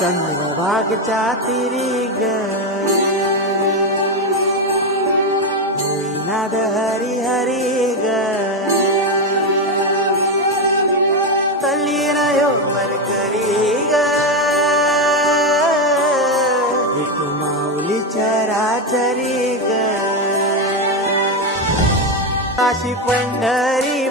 चंद्रभागच्या तिरी ग होईनाद हरी हरी ग तल्लीन यो वरकरी ग विठू माऊली चराचरी ग काशी पंढरी